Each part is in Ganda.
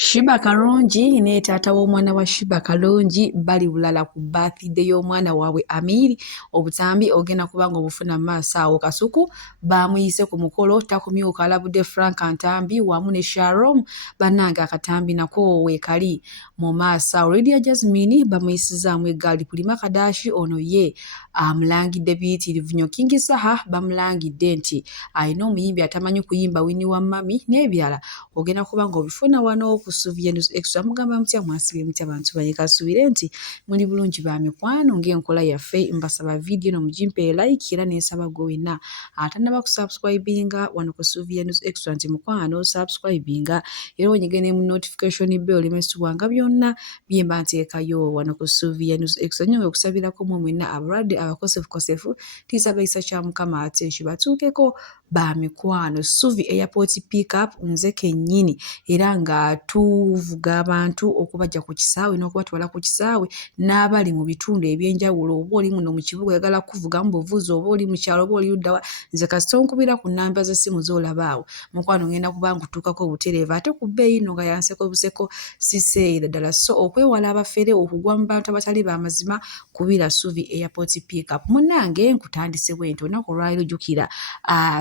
Shiba Kalungi ne taata w'omwana wa Shiba Kalungi bali bulala ku birthday y'omwana waabwe Amiri. Obutambi ogenda kubanga obufuna maaso awo. Kasuku bamuyise ku mukolo takumyuka alabudde Frank Ntambi wamu ne Sharon bannange akatambi nako weekali mu maaso awo. Lydia Jasmine bamuyisizaamu eggaali Kulima Kadashi ono ye amulangidde biyitirivu nnyo. King Saha bamulangidde nti alina omuyimbi atamanyi kuyimba Winnie Wamami n'ebirala ogenda kubanga obifuna wano ku Suvia News Extra. Mugamba mutya mwasibye mutya bantu banye kasubire nti muli bulungi ba mikwano ng'enkola yaffe mbasaba video no mujimpe like era n'ensaba gwe wenna atannaba ku subscribinga wano ku Suvia News Extra nti mukwano subscribinga era onyigene mu notification bell limesubwanga byonna byemba nteekayo wano ku Suvia News Extra. Nnyo okusabirako mu mwenna abalwadde abakosefu tisabayisa kya mukama ate kibatuukeko ba mikwano. Suvi Airport Pickup nze kennyini era nga tuvuga abantu okubajja ku kisaawe n'okubatwala ku kisaawe n'abali mu bitundu ebyenjawulo oba oli muno mu kibuga oyagala kuvugamu buvuzi oba oli mu kyalo oba oli luddawa nze kasita onkubira ku nnamba z'essimu z'olabaawo mukwano ngenda kuba nkutuukako obutereevu ate ku bbeeyi no nga yanseko buseko siseera ddala so okwewala abafere okugwa mu bantu abatali b'amazima kubira Suvi Airport Pickup. Munnange nkutandise bwenti olunaku olwaliro jjukira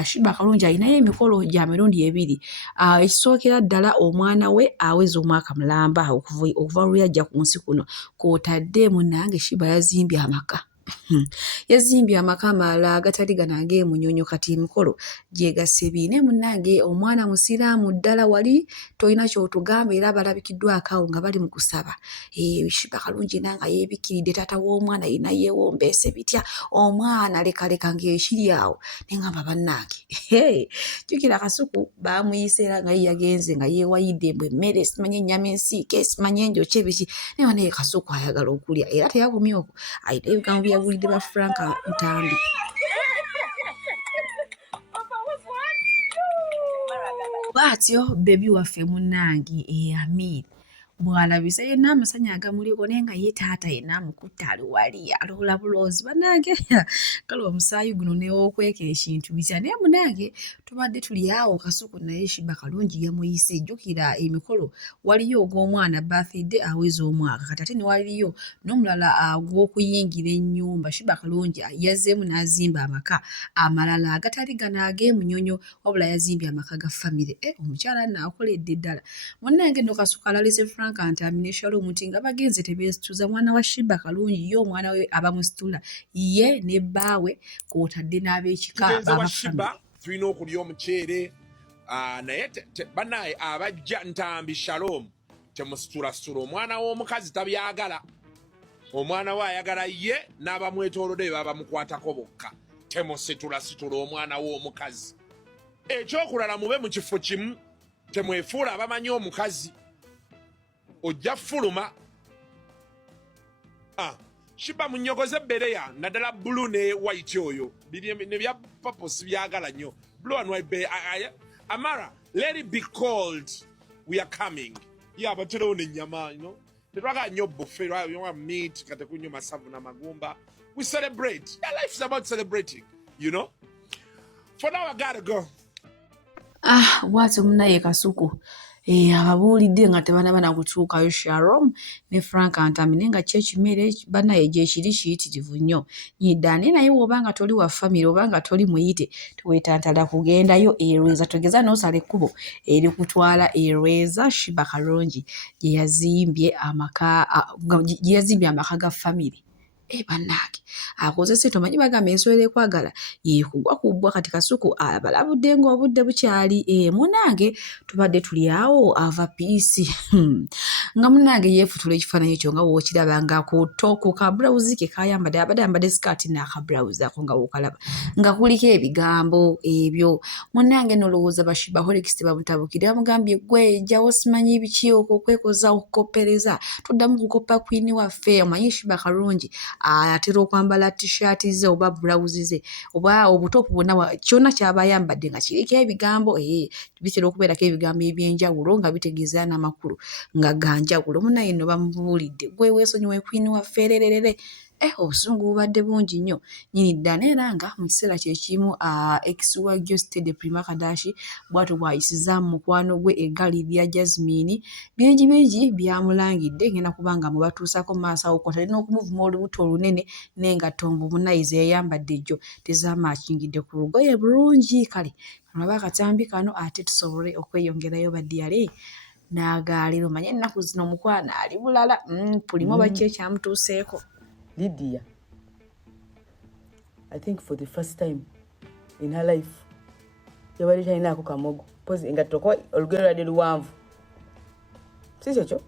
Shiba Kalungi alinayo emikolo gya mirundi ebiri. Ekisookera ddala omwana we aweza omwaka mulamba okuva lwe yajja ku nsi kuno kw'otadde munnange Shiba yazimbye amaka. Yazimbye amaka amalala agatali gano ag'emunyonyo kati emikolo gyegasse biine munnange omwana musiraamu ddala wali tolina ky'otugamba era balabikiddwako awo nga bali mu kusaba. Shiba Kalungi nanga yeebikiridde taata w'omwana yina yeewombeese bitya omwana lekaleka ng'ekiri awo neŋŋamba bannange jjukira Kasuku baamuyise era nga ye yagenze nga yeewayidde mbwe emmere simanyi ennyama ensiike simanyi enjokye biki naye naye Kasuku ayagala okulya era teyakomyeko ayina ebigambo byeyawulidde ba Frank Ntambi. Bw'atyo bebi waffe munnange Amiri bw'alabise yenna amasanya agamuliko naye nga ye taata yenna amukutte ali wali aloola buloozi bannange kale omusaayi guno newokweka ekintu bitya naye munnange tubadde tuli awo Kasuku naye Shiba Kalungi yamuyise jjukira emikolo waliyo ogw'omwana birthday aweza omwaka kati ate ne waliyo n'omulala gw'okuyingira ennyumba. Shiba Kalungi yazzeemu n'azimba amaka amalala agatali gano ag'emunyonyo wabula yazimbye amaka ga famire. Omukyala naakoledde ddala munnange no Kasuku alalise Frank Ntambi ne Shalom nti nga bagenze tebeesituza mwana wa Shiba Kalungi ye omwana we abamusitula ye ne bbaawe kw'otadde n'ab'ekika baba Shiba tulina okulya omuceere naye bannaye abajja Ntambi Shalom temusitulasitula omwana w'omukazi tabyagala omwana we ayagala ye n'abamwetoolodde baba bamukwatako bokka temusitulasitula omwana w'omukazi. Ekyokulala mube mu kifo kimu temwefuula abamanyi omukazi ojja fuluma. Shiba munyogoze bereya naddala bulu ne white oyo ne bya purple sibyagala nnyo blue and white Amara let it be called we are coming baterawo n'ennyama tetwagala nnyo buffet meat kate kunnyo masavu n'amagumba. We celebrate. Life is about celebrating, For now I gotta go. Bw'atyo munnaye Kasuku ababuulidde nga tebanaba na kutuukayo Sharon ne Frank Ntambi naye nga kyekimere bannaye gyekiri kiyitirivu nnyo nyiddane naye bw'obanga toli wa famire obanga toli muyite teweetantala kugendayo erweza togeza n'osala ekkubo erikutwala erweza. Shiba Kalungi gye yazimbye amaka ga famire. Bannange akozese tomanyi bagamba ensowera ekwagala yekugwa kati Kasuku abalabudde ng'obudde bukyali. Munnange tubadde tuli awo ava piisi nga munnange yeefutula ekifaananyi ekyo nga wookiraba nga ku kaburawuzi ke kayambadde abadde ayambadde sikaati n'akaburawuzi ako nga wookalaba nga kuliko ebigambo ebyo. Munnange nolowooza bashiba Holix bamutabukire bamugambye gwe jjawo simanyi biki okwekoza okukoppereza tuddamu kukoppa kwini waffe omanyi Shiba Kalungi atera okwambala t-shirt ze oba blouse ze oba obutopu bwonna kyonna kyaba ayambadde nga kiriko ebigambo bitera okubeerako ebigambo ebyenjawulo nga bitegeeza n'amakulu nga ganjawulo. Munaye no bamubuulidde gwe weesonyiwe kwini waffe ererere obusungu bubadde bungi nnyo nyini ddala era nga mu kiseera kyekimu ex wa Jostede Prima Kadashi bw'atyo bw'ayisiza mu mukwano gwe eggali lya Jasmine bingi byamulangidde ngenda kubanga mu batuusako mu maaso awo kw'otadde n'okumuvuma olubuto olunene n'engatto Harmonize yayambadde jjo tezaamaakingidde ku lugoye bulungi kale olaba akatambi kano ate tusobole okweyongerayo baddiyale n'agaaliro manye ennaku zino omukwano ali bulala pulimu oba ki ekyamutuuseeko. Lydia, I think for the first time in her life yabadde talinaako kamogo pozi engatto ko olugero lwadde luwanvu si kyekyo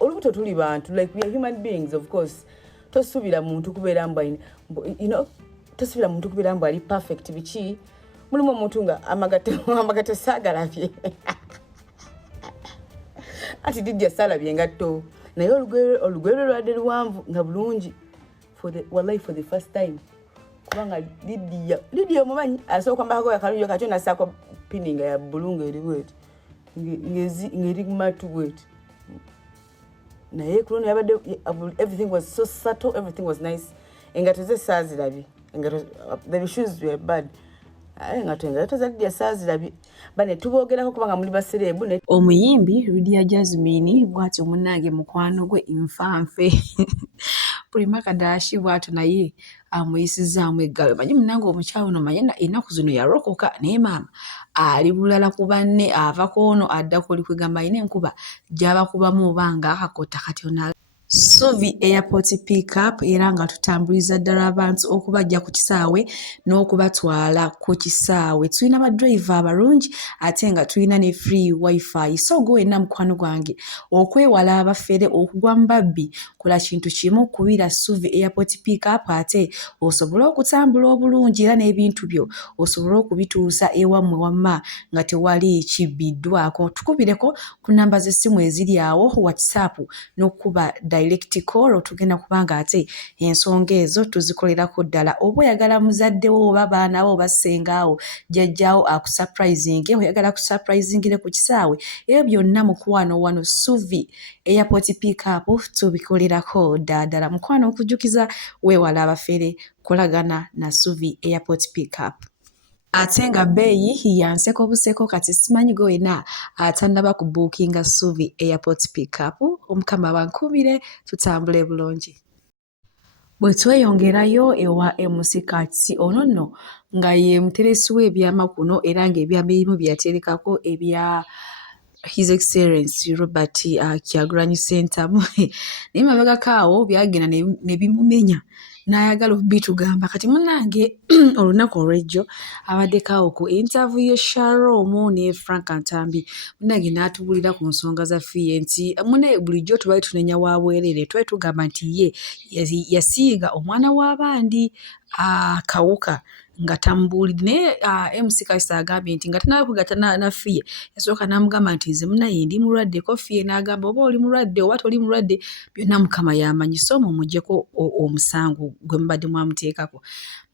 olubuto tuli bantu like we are human beings of course tosuubira muntu kubeera mbu tosuubira muntu kubeera mbu ali perfect biki mulimu omuntu nga amagato saagalabye ati Lydia salabye engatto naye olugero lwadde luwanvu nga bulungi wallahi for the first time kubanga Lydia omumanyi asooka kwambako akalungi kati nasaako pini nga ya bbulunga eri bweti ng'eri matu bweti naye kulono yabadde everything was so subtle, everything was nice engatto ze saazirabye the shoes were bad engatto za Lydia saazirabye bane tuboogerako kubanga muli baserebu omuyimbi Lydia Jasmine bw'atyo munnange mukwano gwe nfanfe Prima Kadashi bw'atyo naye amuyisizaamu eggalo manyi munnange omukyalo ono manye ennaku zino yarokoka naye maama ali bulala ku banne ava koono adda kuli kwegamba ayina enkuba gy'abakubamu oba ng'akakota kati ono Suvi Airport Pickup era nga tutambuliza ddala abantu okubajja ku kisaawe n'okubatwala ku kisaawe. Tulina badriver abalungi ate nga tulina ne free wifi. So gwe wenna mukwano gwange okwewala abafere okugwa mu babbi kola kintu kimu kubira Suvi Airport Pickup ate osobole okutambula obulungi era n'ebintu byo osobole okubituusa ewammwe wamma nga tewali kibbiddwako. Tukubireko ku namba z'essimu eziri awo WhatsApp n'okuba direct call tugenda kubanga ate ensonga ezo tuzikolerako ddala oba oyagala muzaddewo oba baana bo oba ssengaawo jjajjaawo akusurprising oyagala kusurprisingire ku kisaawe ebyo byonna mukwano wano Suvi Airport Pickup tubikolerako ddala mukwano okujjukiza weewala abafere kolagana na Suvi Airport Pickup. Ate nga bbeeyi yanseko buseko kati simanyi gwe wena atannaba ku bookinga Suvi Airport Pickup omukama bankubire tutambule bulungi. Bwe tweyongerayo ewa MC Kati ono nno nga ye muteresi w'ebyama kuno era ng'ebyama ebimu bye yaterekako ebya His Excellency Robert Kyagulanyi Ssentamu naye mabegako awo byagenda ne bimumenya n'ayagala bitugamba kati munnange olunaku olw'ejjo abaddeko awo ku interview ye Shalom ne Frank Ntambi munnange n'atubulira ku nsonga za ffiye nti mune bulijjo tubali tunenya wa bwerere twali tugamba nti ye yasiiga omwana w'abandi kawuka nga tambuulire naye MC Kasita agambye nti nga tanaaba kugatta na ffiye yasooka n'amugamba nti nze munnaye ndi mulwadde ko ffiye n'agamba oba oli mulwadde oba toli mulwadde byonna mukama yamanyi so mumugyeko omusango gwe mubadde mwamuteekako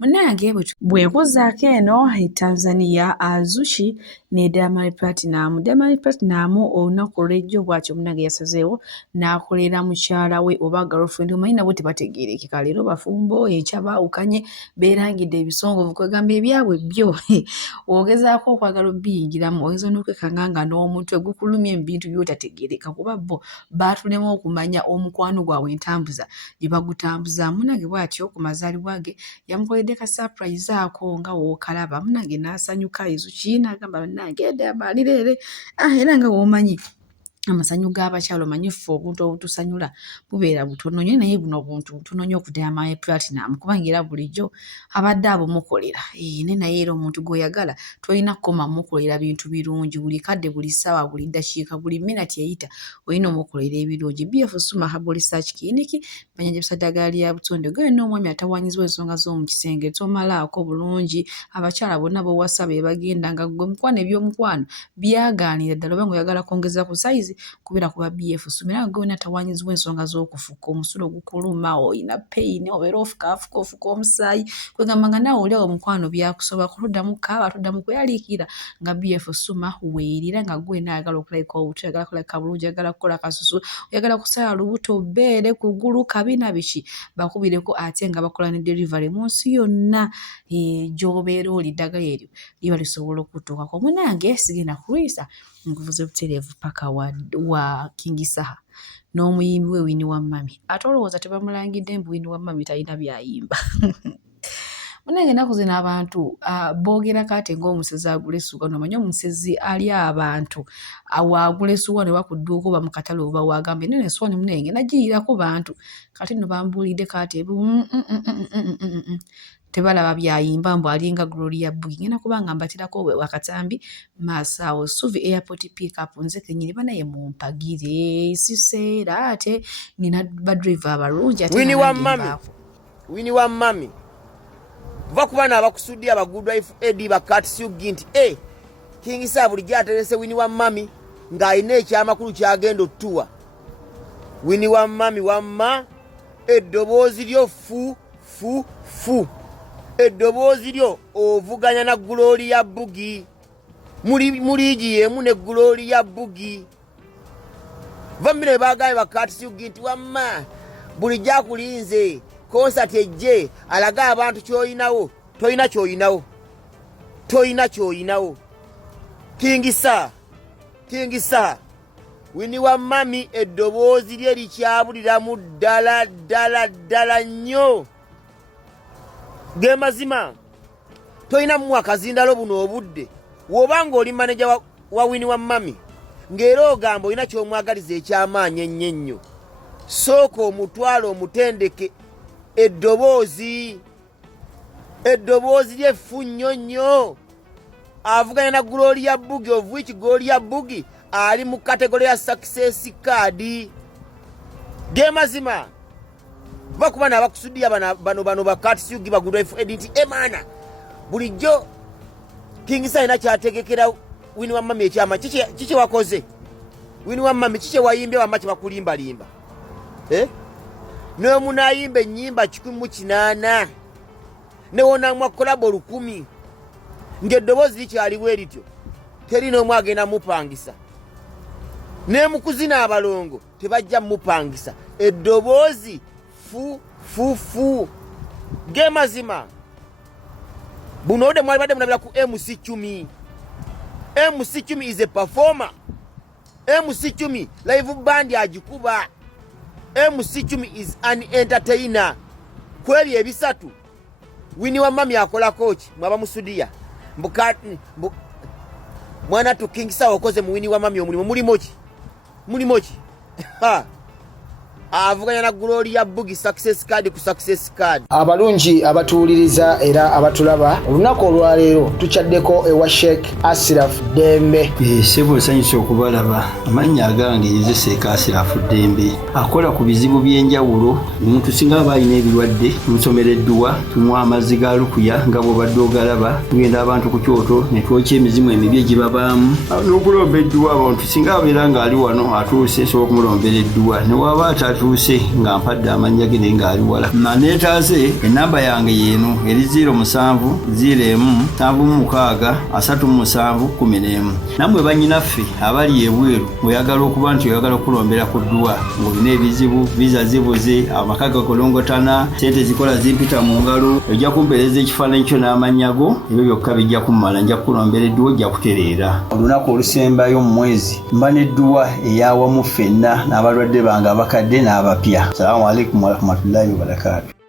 munnange bwe nkuzaako eno Tanzania Azuchi ne Diamond Platinum olunaku olw'ejjo bw'atyo munnange yasazeewo n'akolera mukyala we oba girlfriend omanyi nabo tebategeerekeka leero bafumbo enkya baawukanye beerangidde ebisongovu kwegamba ebyabwe byo ogezaako okwagala obbiyingiramu oyinza n'okwekanga nga n'omutwe gukulumye mu bintu by'otategeereka kuba bo baatulema okumanya omukwano gwabwe entambuza gye bagutambuzaamu munnange bw'atyo ku mazaalibwa ge yamukoledde ka surprise ako nga wookalaba munnange n'asanyuka Azuchi n'agamba bannange amalirere era nga w'omanyi amasanyu g'abakyalo manyifu obuntu obutusanyula bubeera butono nnyo naye buno obuntu butono nnyo ku Diamond Platinum kubanga era bulijjo abadde abumukolera ne naye era omuntu gw'oyagala tolina kukoma mukolera bintu birungi buli kadde buli ssaawa buli ddakiika buli minati eyita olina omukolera ebirungi BF Suma Herbal Research Clinic banyanjabisa ddagala lya butonde gwe n'omwami atawanyizibwa ensonga z'omu kisenge tomalaako bulungi abakyala bonna b'owasa be bagenda nga gwe mukwano eby'omukwano byagaanira ddala oba ng'oyagala kwongeza ku sayizi kubeera kuba BF Suma era gwe natawaanyizibwa ensonga z'okufuka omusulo gukuluma oyina pain obeera ofuka omusaayi kwegamba nga naawe oli awo mukwano byakusoba kutuddamu kaaba tuddamu kweyaliikira nga BF Suma weerira nga gwe naayagala okulabika obuto oyagala kulabika bulungi oyagala kukola kasusu oyagala kusala lubuto bbeere kugulu kabina biki bakubireko ate nga bakola ne delivery mu nsi yonna gy'obeera oli ddagala eryo liba lisobola okutuukako munange sigenda kulwisa nkuvuze butereevu paka wa King Saha n'omuyimbi we Winnie Wamami ate olowooza tebamulangidde mbu Winnie Wamami talina byayimba munange ennaku zino abantu boogera kate ng'omusezi agula essuuka nomanye omusezi ali abantu waagula essuuka ne bakudduuka oba mu katale oba wagamba nene essuuka munenge nagiyirako bantu kati nno bambuulidde kate tebalaba byayimba mbu alinga Gloria Bugi ngenda kubanga mbatirako wakatambi Masaawo Suvi Airport Pickup nze kenyini banaye mumpagire siseera ate nina badriver abalungi ate Winnie Wamami va ku baana abakusudde abagudwa ifu edi bakatisiugi nti King Saha bulijjo aterese Winnie Wamami ng'alina ekyamakulu kyagenda otuwa Winnie Wamami wamma eddoboozi lyo fu eddoboozi lyo ovuganya na Gloria Bugi muligi yemu ne Gloria Bugi vamire bagaye bakatisiugi nti wamma bulijjo akulinze konsati ejje alaga abantu kyoyinawo toyina kyoyinawo King Saha Winnie Wamami eddoboozi lye likyabuliramu ddala nnyo ge mazima toyina mu akazindalo buno obudde wobanga oli maneja wa Winnie Wamami ng'era ogamba olina kyomwagaliza ekyamaanyi ennyo sooka omutwalo omutendeke eddoboozi ly'effu nnyo avuganya na Gloria Bugi of which Gloria Bugi ali mu kategori ya success card ge mazima bakuba n'abakusudiya bano bakatisiugi bagudwa ifu edit emana bulijjo King Saha ina kyategekera Winnie Wamami ekyama kiki wakoze Winnie Wamami kiki wayimbye wamma kibakulimbalimba n'omunayimba ennyimba 108 newonamwa kolabo 10 ng'eddoboozi likyaliwo erityo teri n'omu agenda mupangisa n'emukuzina abalongo tebajja mupangisa eddoboozi fu ge mazima buno ode mwali badde munabira ku MC10 MC10 is a performer MC10 live band agikuba MC10 is an entertainer kweli ebisatu Winnie Wamami akola coach mwaba musudia mwana tu King Saha okoze mu Winnie Wamami omulimu mulimo ki avuganya na Gloria Bugi success card ku success card. Abalungi abatuuliriza era abatulaba olunaku olwaleero tuchaddeko ewa Sheikh Ashraf Dembe. Sebo sanyise okubalaba amannya agange Seeka Ashraf Dembe akola ku bizibu by'enjawulo omuntu singa abalina ebirwadde tumusomereddwa tumuwa amazzi ga lukuya nga bw'obadde ogalaba tugenda abantu ku kyoto ne twokya emizimu emibi egibabaamu n'okulombeddwa abantu singa abeera ng'ali wano atuuse sobola okumulombeera edduwa ne waba atatuuse nga mpadde amannya ge naye ng'ali wala naneetaase ennamba yange yeeno eri 0707763711 nammwe bannyinaffe abali ebweru oyagala okuba nti oyagala okulombera ku dduwa ng'olina ebizibu viza zibuze amaka gakolongotana sente zikola zimpita mu ngalo ojja kumpeereza ekifaananyi kyo n'amannya go ebyo byokka bijja kummala nja kukulombera edduwa ojja kutereera olunaku olusembayo mu mwezi mba n'edduwa eyawamu ffenna n'abalwadde bange abakadde n'abapya. Assalamu alaikum warahmatullahi wabarakatuh.